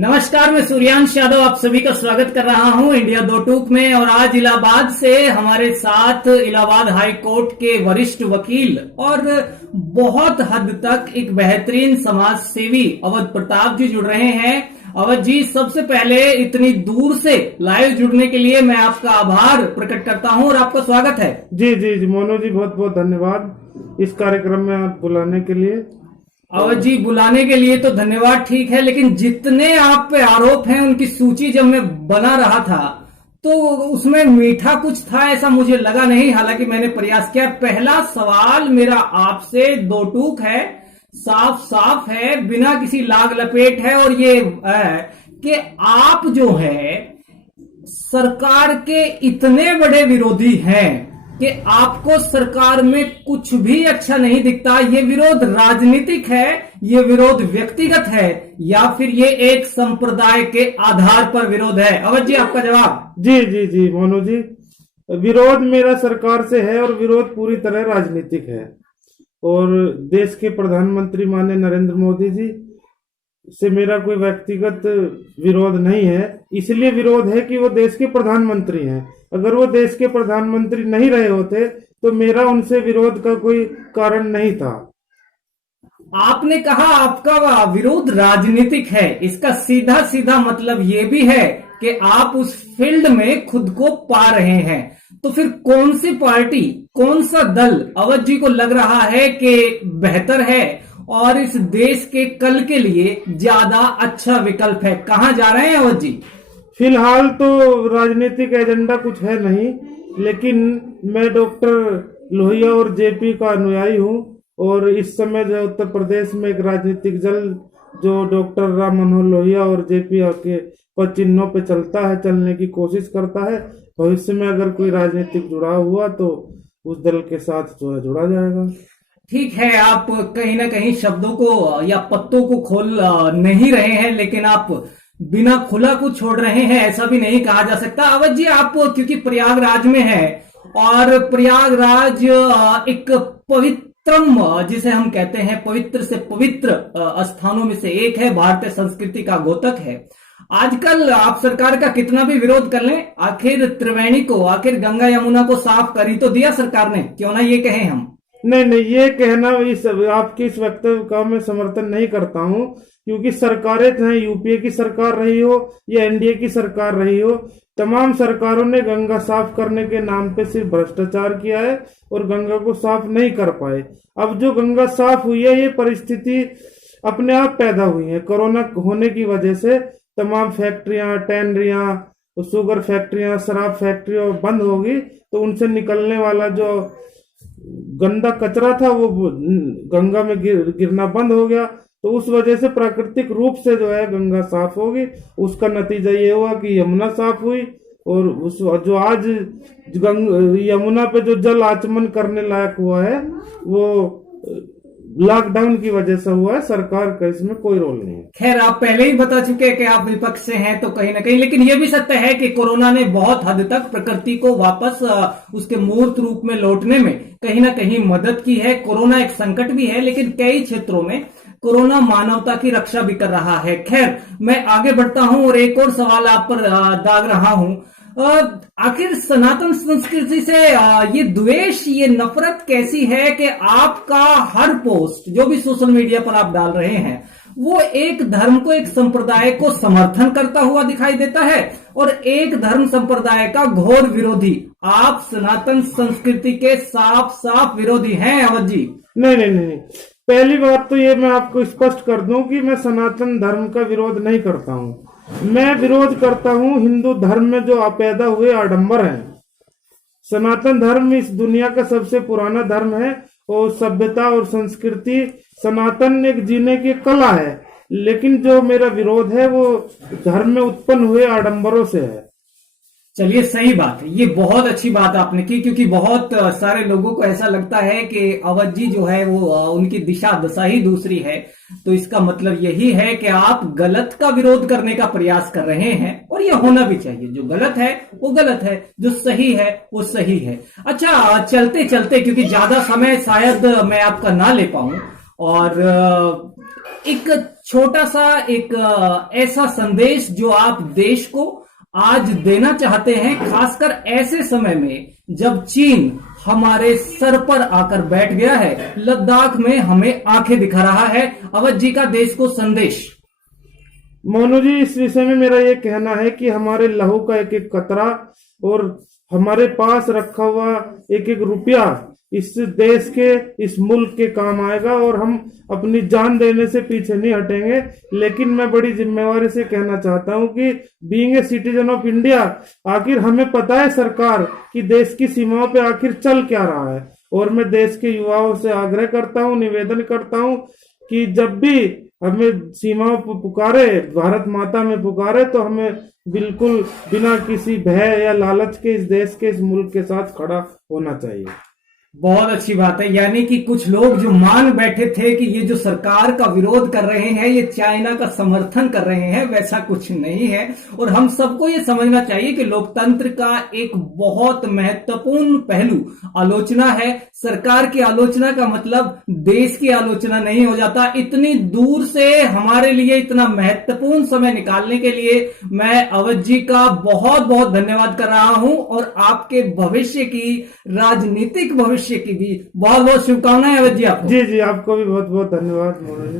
नमस्कार, मैं सूर्यांश यादव आप सभी का स्वागत कर रहा हूं इंडिया दो टूक में। और आज इलाहाबाद से हमारे साथ इलाहाबाद हाई कोर्ट के वरिष्ठ वकील और बहुत हद तक एक बेहतरीन समाज सेवी अवध प्रताप जी जुड़ रहे हैं। अवध जी, सबसे पहले इतनी दूर से लाइव जुड़ने के लिए मैं आपका आभार प्रकट करता हूं और आपका स्वागत है। जी जी जी मोनू जी, बहुत बहुत धन्यवाद इस कार्यक्रम में आप बुलाने के लिए। अवध जी, बुलाने के लिए तो धन्यवाद, ठीक है, लेकिन जितने आप पे आरोप हैं उनकी सूची जब मैं बना रहा था तो उसमें मीठा कुछ था ऐसा मुझे लगा नहीं। हालांकि मैंने प्रयास किया। पहला सवाल मेरा आपसे दो टूक है, साफ साफ है, बिना किसी लाग लपेट है, और ये है कि आप जो है सरकार के इतने बड़े विरोधी हैं कि आपको सरकार में कुछ भी अच्छा नहीं दिखता। ये विरोध राजनीतिक है, ये विरोध व्यक्तिगत है, या फिर ये एक संप्रदाय के आधार पर विरोध है? अवध जी, आपका जवाब। जी जी जी मोनू जी, विरोध मेरा सरकार से है और विरोध पूरी तरह राजनीतिक है। और देश के प्रधानमंत्री माननीय नरेंद्र मोदी जी से मेरा कोई व्यक्तिगत विरोध नहीं है। इसलिए विरोध है कि वो देश के प्रधानमंत्री हैं। अगर वो देश के प्रधानमंत्री नहीं रहे होते तो मेरा उनसे विरोध का कोई कारण नहीं था। आपने कहा आपका विरोध राजनीतिक है, इसका सीधा सीधा मतलब ये भी है कि आप उस फील्ड में खुद को पा रहे हैं। तो फिर कौन सी पार्टी, कौन सा दल अवध जी को लग रहा है कि बेहतर है और इस देश के कल के लिए ज्यादा अच्छा विकल्प है? कहां जा रहे हैं अवध जी? फिलहाल तो राजनीतिक एजेंडा कुछ है नहीं, लेकिन मैं डॉक्टर लोहिया और जेपी का अनुयायी हूं। और इस समय जो उत्तर प्रदेश में एक राजनीतिक दल जो डॉक्टर राम मनोहर लोहिया और जेपी के पद चिन्हों पे चलता है, चलने की कोशिश करता है। भविष्य में अगर कोई राजनीतिक जुड़ाव हुआ तो उस दल के साथ जो है जुड़ा जाएगा। ठीक है, आप कहीं ना कहीं शब्दों को या पत्तों को खोल नहीं रहे हैं, लेकिन आप बिना खुला को छोड़ रहे हैं, ऐसा भी नहीं कहा जा सकता। अवध जी, आप क्योंकि प्रयागराज में है और प्रयागराज एक पवित्रम जिसे हम कहते हैं पवित्र से पवित्र स्थानों में से एक है, भारतीय संस्कृति का द्योतक है। आजकल आप सरकार का कितना भी विरोध कर लें, आखिर त्रिवेणी को, आखिर गंगा यमुना को साफ कर ही तो दिया सरकार ने, क्यों ना ये कहें हम। नहीं, ये कहना इस आपके इस वक्तव्य का मैं समर्थन नहीं करता हूं, क्योंकि सरकारें चाहे यूपीए की सरकार रही हो या एनडीए की सरकार रही हो, तमाम सरकारों ने गंगा साफ करने के नाम पे सिर्फ भ्रष्टाचार किया है और गंगा को साफ नहीं कर पाए। अब जो गंगा साफ हुई है, ये परिस्थिति अपने आप पैदा हुई है। कोरोना होने की वजह से तमाम फैक्ट्रियां, टैनरियां, शुगर फैक्ट्रियां, शराब फैक्ट्रियां बंद होगी, तो उनसे निकलने वाला जो गंदा कचरा था वो गंगा में गिरना बंद हो गया। तो उस वजह से प्राकृतिक रूप से जो है गंगा साफ होगी। उसका नतीजा ये हुआ कि यमुना साफ हुई। और उस जो आज यमुना पे जो जल आचमन करने लायक हुआ है वो लॉकडाउन की वजह से हुआ है। सरकार का इसमें कोई रोल नहीं है। खैर, आप पहले ही बता चुके हैं कि आप विपक्ष से हैं, तो कहीं ना कहीं, लेकिन यह भी सत्य है कि कोरोना ने बहुत हद तक प्रकृति को वापस उसके मूर्त रूप में लौटने में कहीं ना कहीं मदद की है। कोरोना एक संकट भी है, लेकिन कई क्षेत्रों में कोरोना मानवता की रक्षा भी कर रहा है। खैर, मैं आगे बढ़ता हूं और एक और सवाल आप पर दाग रहा हूं। आखिर सनातन संस्कृति से ये द्वेष, ये नफरत कैसी है कि आपका हर पोस्ट जो भी सोशल मीडिया पर आप डाल रहे हैं वो एक धर्म को, एक संप्रदाय को समर्थन करता हुआ दिखाई देता है और एक धर्म संप्रदाय का घोर विरोधी? आप सनातन संस्कृति के साफ साफ विरोधी हैं अवध जी। नहीं, पहली बात तो ये मैं आपको स्पष्ट कर दूं कि मैं सनातन धर्म का विरोध नहीं करता हूं। मैं विरोध करता हूं हिंदू धर्म में जो पैदा हुए आडंबर हैं। सनातन धर्म इस दुनिया का सबसे पुराना धर्म है और सभ्यता और संस्कृति, सनातन एक जीने की कला है। लेकिन जो मेरा विरोध है वो धर्म में उत्पन्न हुए आडंबरों से है। चलिए, सही बात है, ये बहुत अच्छी बात आपने की, क्योंकि बहुत सारे लोगों को ऐसा लगता है कि अवध जी जो है वो उनकी दिशा दशा ही दूसरी है। तो इसका मतलब यही है कि आप गलत का विरोध करने का प्रयास कर रहे हैं, और ये होना भी चाहिए। जो गलत है वो गलत है, जो सही है वो सही है। अच्छा, चलते चलते, क्योंकि ज्यादा समय शायद मैं आपका ना ले पाऊं, और एक छोटा सा एक ऐसा संदेश जो आप देश को आज देना चाहते हैं, खासकर ऐसे समय में जब चीन हमारे सर पर आकर बैठ गया है, लद्दाख में हमें आंखें दिखा रहा है। अवध जी का देश को संदेश। मोनू जी, इस विषय में मेरा ये कहना है कि हमारे लहू का एक एक कतरा और हमारे पास रखा हुआ एक एक रुपया इस देश के, इस मुल्क के काम आएगा और हम अपनी जान देने से पीछे नहीं हटेंगे। लेकिन मैं बड़ी जिम्मेवारी से कहना चाहता हूं कि being a citizen of India, आखिर हमें पता है सरकार कि देश की सीमाओं पे आखिर चल क्या रहा है। और मैं देश के युवाओं से आग्रह करता हूं, निवेदन करता हूं कि जब भी हमें सीमाओं पर पुकारे, भारत माता में पुकारे, तो हमें बिल्कुल बिना किसी भय या लालच के इस देश के, इस मुल्क के साथ खड़ा होना चाहिए। बहुत अच्छी बात है। यानी कि कुछ लोग जो मान बैठे थे कि ये जो सरकार का विरोध कर रहे हैं, ये चाइना का समर्थन कर रहे हैं, वैसा कुछ नहीं है। और हम सबको ये समझना चाहिए कि लोकतंत्र का एक बहुत महत्वपूर्ण पहलू आलोचना है। सरकार की आलोचना का मतलब देश की आलोचना नहीं हो जाता। इतनी दूर से हमारे लिए इतना महत्वपूर्ण समय निकालने के लिए मैं अवध जी का बहुत बहुत धन्यवाद कर रहा हूं और आपके भविष्य की, राजनीतिक भविष्य की भी बहुत बहुत शुभकामनाएं अवध जी आपको। जी, आपको भी बहुत बहुत धन्यवाद मोनू जी।